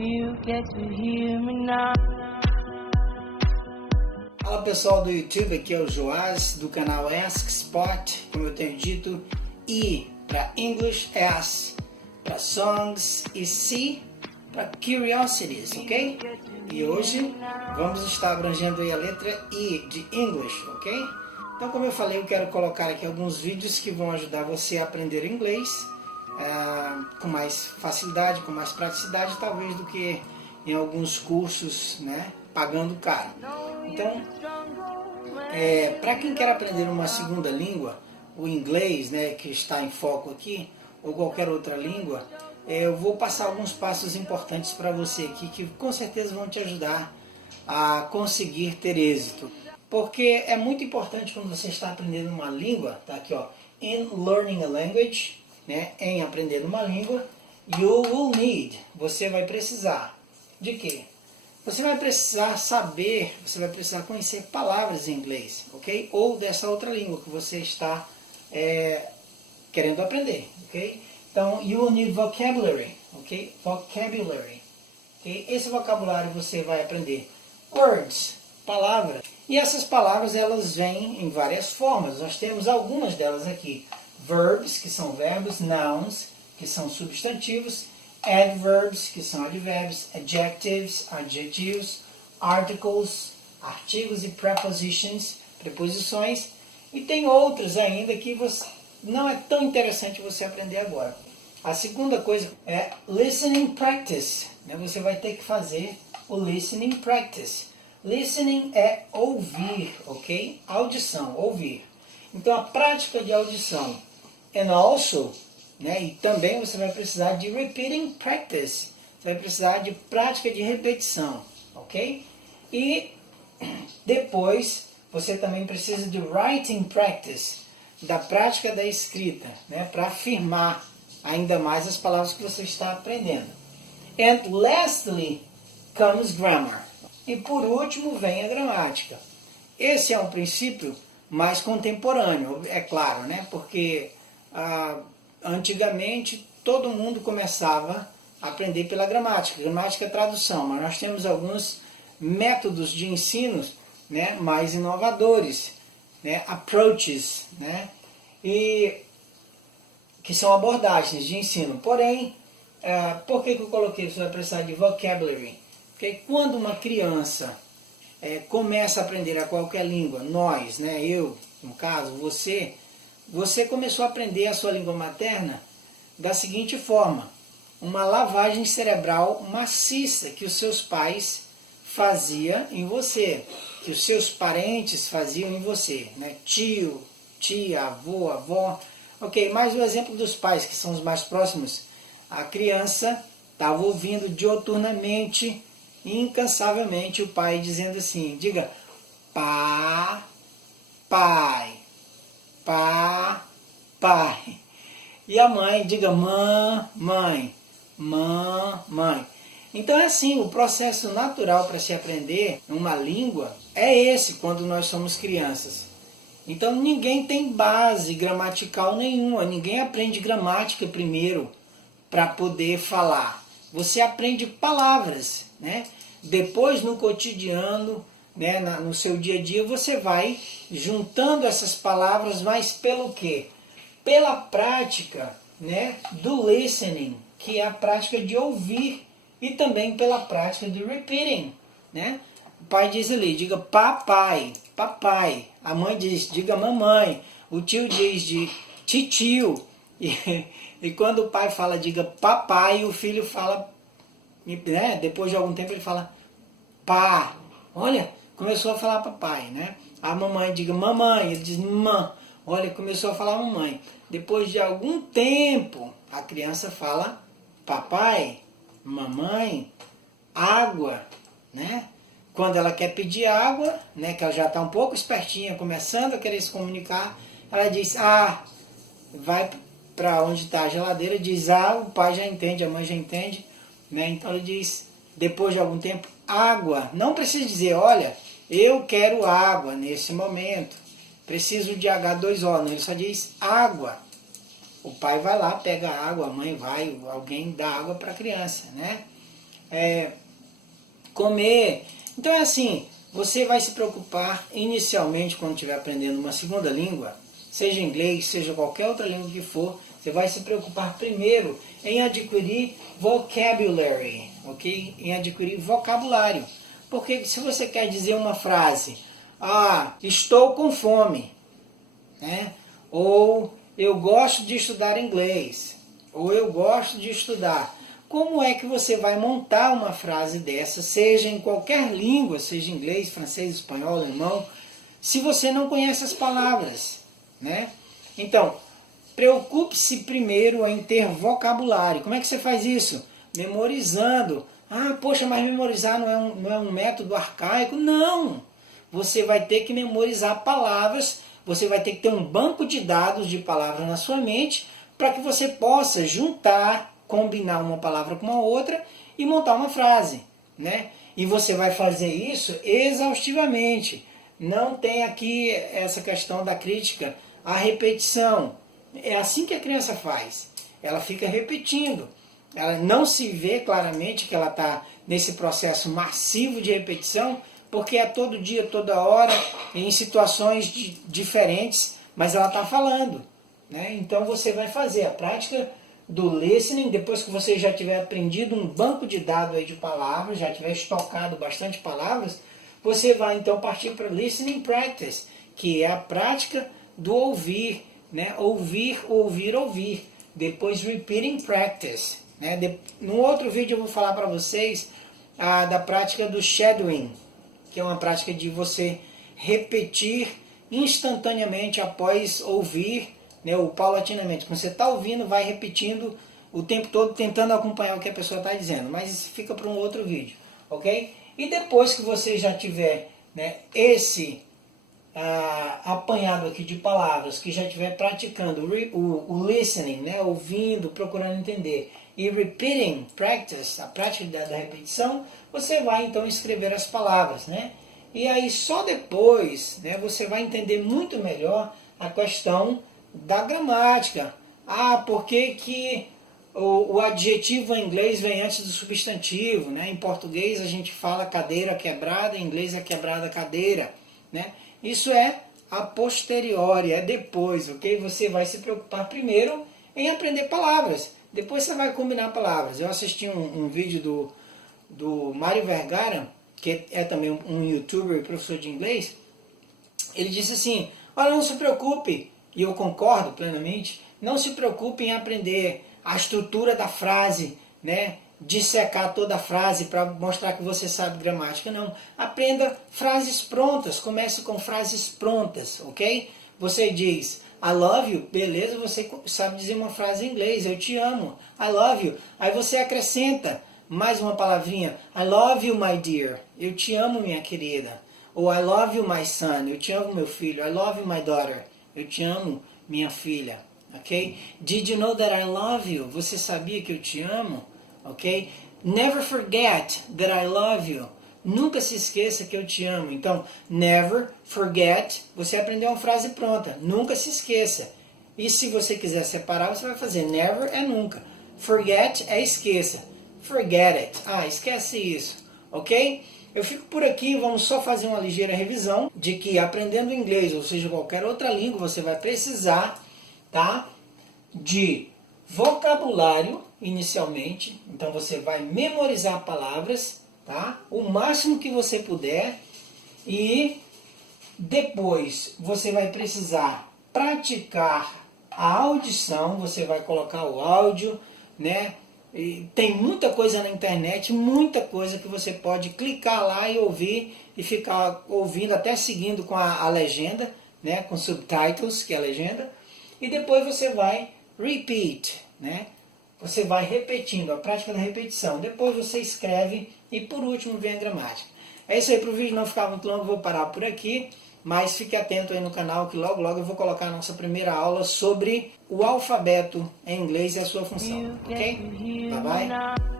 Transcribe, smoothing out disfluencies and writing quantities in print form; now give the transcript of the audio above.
You get to hear me now. Fala pessoal do YouTube, aqui é o Joás do canal Ask Spot, como eu tenho dito, E para English, S para Songs e C para Curiosities, ok? E hoje vamos estar abrangendo aí a letra I de English, ok? Então, como eu falei, eu quero colocar aqui alguns vídeos que vão ajudar você a aprender inglês com mais facilidade, com mais praticidade, talvez do que em alguns cursos, né, pagando caro. Então, para quem quer aprender uma segunda língua, o inglês, né, que está em foco aqui, ou qualquer outra língua, eu vou passar alguns passos importantes para você aqui, que com certeza vão te ajudar a conseguir ter êxito. Porque é muito importante quando você está aprendendo uma língua, tá aqui ó, in learning a language, né, em aprender uma língua, you will need, você vai precisar de quê? Você vai precisar saber, você vai precisar conhecer palavras em inglês, ok? Ou dessa outra língua que você está querendo aprender, ok? Então, you will need vocabulary, ok? Vocabulary, ok? Esse vocabulário você vai aprender words, palavras. E essas palavras, elas vêm em várias formas. Nós temos algumas delas aqui. Verbs, que são verbos, nouns, que são substantivos, adverbs, que são advérbios, adjectives, adjetivos, articles, artigos e prepositions, preposições, e tem outros ainda que não é tão interessante você aprender agora. A segunda coisa é listening practice, né? Você vai ter que fazer o listening practice. Listening é ouvir, ok? Audição, ouvir. Então a prática de audição. And also, né, e também você vai precisar de repeating practice. Você vai precisar de prática de repetição, ok? E depois você também precisa de writing practice, da prática da escrita, né, para afirmar ainda mais as palavras que você está aprendendo. And lastly comes grammar. E por último vem a gramática. Esse é um princípio mais contemporâneo, é claro, né, porque antigamente todo mundo começava a aprender pela gramática. Gramática é tradução, mas nós temos alguns métodos de ensino, né, mais inovadores, né, approaches, né, e que são abordagens de ensino. Porém, por que eu coloquei? Você vai precisar de vocabulary. Porque quando uma criança começa a aprender a qualquer língua, nós, né, eu, no caso, você começou a aprender a sua língua materna da seguinte forma: uma lavagem cerebral maciça que os seus pais faziam em você, que os seus parentes faziam em você, né? Tio, tia, avô, avó. Ok, mais o exemplo dos pais, que são os mais próximos. A criança estava ouvindo dioturnamente, incansavelmente, o pai dizendo assim, diga, pá, pai, pá, pai. E a mãe, diga, mãe, mãe. Então é assim, o processo natural para se aprender uma língua é esse quando nós somos crianças. Então ninguém tem base gramatical nenhuma, ninguém aprende gramática primeiro para poder falar. Você aprende palavras, né? Depois no cotidiano, né, no seu dia a dia, você vai juntando essas palavras, mas pelo quê? Pela prática, né, do listening, que é a prática de ouvir, e também pela prática do repeating, né? O pai diz ali, diga papai, papai. A mãe diz, diga mamãe. O tio diz de titio. E quando o pai fala, diga papai, o filho fala, né? Depois de algum tempo ele fala pá. Olha, começou a falar papai, né? A mamãe diga mamãe, ele diz mã. Olha, começou a falar mamãe. Depois de algum tempo, a criança fala papai, mamãe, água, né? Quando ela quer pedir água, né, que ela já está um pouco espertinha, começando a querer se comunicar, ela diz, vai para onde está a geladeira, diz, o pai já entende, a mãe já entende, né? Então ela diz, depois de algum tempo, água. Não precisa dizer, olha, eu quero água nesse momento, preciso de H2O, não, ele só diz água. O pai vai lá, pega a água, a mãe vai, alguém dá água para a criança, né? comer. Então é assim, você vai se preocupar inicialmente quando estiver aprendendo uma segunda língua, seja inglês, seja qualquer outra língua que for, você vai se preocupar primeiro em adquirir vocabulary, ok? Em adquirir vocabulário. Porque se você quer dizer uma frase, estou com fome, né? Ou eu gosto de estudar inglês, ou eu gosto de estudar. Como é que você vai montar uma frase dessa, seja em qualquer língua, seja inglês, francês, espanhol, alemão, se você não conhece as palavras, né? Então, preocupe-se primeiro em ter vocabulário. Como é que você faz isso? Memorizando. Poxa, mas memorizar não é um método arcaico? Não! Você vai ter que memorizar palavras, você vai ter que ter um banco de dados de palavras na sua mente para que você possa juntar, combinar uma palavra com a outra e montar uma frase, né? E você vai fazer isso exaustivamente. Não tem aqui essa questão da crítica à repetição. É assim que a criança faz. Ela fica repetindo. Ela não se vê claramente que ela está nesse processo massivo de repetição, porque é todo dia, toda hora, em situações diferentes, mas ela está falando, né? Então você vai fazer a prática do listening, depois que você já tiver aprendido um banco de dados aí de palavras, já tiver estocado bastante palavras, você vai então partir para listening practice, que é a prática do ouvir, né? Ouvir, ouvir, ouvir. Depois repeating practice, né? No outro vídeo eu vou falar para vocês da prática do shadowing, que é uma prática de você repetir instantaneamente após ouvir, né, ou paulatinamente. Quando você está ouvindo, vai repetindo o tempo todo, tentando acompanhar o que a pessoa está dizendo. Mas isso fica para um outro vídeo, ok? E depois que você já tiver, né, esse apanhado aqui de palavras, que já estiver praticando o listening, né, ouvindo, procurando entender, e repeating practice, a prática da repetição, você vai então escrever as palavras, né? E aí só depois, né, você vai entender muito melhor a questão da gramática. Por que o adjetivo em inglês vem antes do substantivo, né? Em português a gente fala cadeira quebrada, em inglês é quebrada cadeira, né? Isso é a posteriori, é depois, ok? Você vai se preocupar primeiro em aprender palavras, depois você vai combinar palavras. Eu assisti um vídeo do Mário Vergara, que é também um youtuber e professor de inglês. Ele disse assim: olha, não se preocupe, e eu concordo plenamente, não se preocupe em aprender a estrutura da frase, né? Dissecar toda a frase para mostrar que você sabe gramática, não. Aprenda frases prontas, comece com frases prontas, ok? Você diz I love you, beleza, você sabe dizer uma frase em inglês, eu te amo, I love you. Aí você acrescenta mais uma palavrinha, I love you my dear, eu te amo minha querida. Ou I love you my son, eu te amo meu filho, I love you my daughter, eu te amo minha filha, ok? Did you know that I love you, você sabia que eu te amo, ok? Never forget that I love you, nunca se esqueça que eu te amo. Então, never forget, você aprendeu uma frase pronta, nunca se esqueça. E se você quiser separar, você vai fazer never é nunca, forget é esqueça, forget it, esquece isso, ok? Eu fico por aqui, vamos só fazer uma ligeira revisão de que aprendendo inglês, ou seja, qualquer outra língua, você vai precisar, tá, de vocabulário inicialmente. Então você vai memorizar palavras, tá, o máximo que você puder, e depois você vai precisar praticar a audição, você vai colocar o áudio, né? E tem muita coisa na internet, muita coisa que você pode clicar lá e ouvir e ficar ouvindo, até seguindo com a legenda, né, com subtitles, que é a legenda, e depois você vai repeat, né? Você vai repetindo, a prática da repetição. Depois você escreve e por último vem a gramática. É isso aí, para o vídeo não ficar muito longo, vou parar por aqui. Mas fique atento aí no canal que logo logo eu vou colocar a nossa primeira aula sobre o alfabeto em inglês e a sua função. Ok? Bye bye.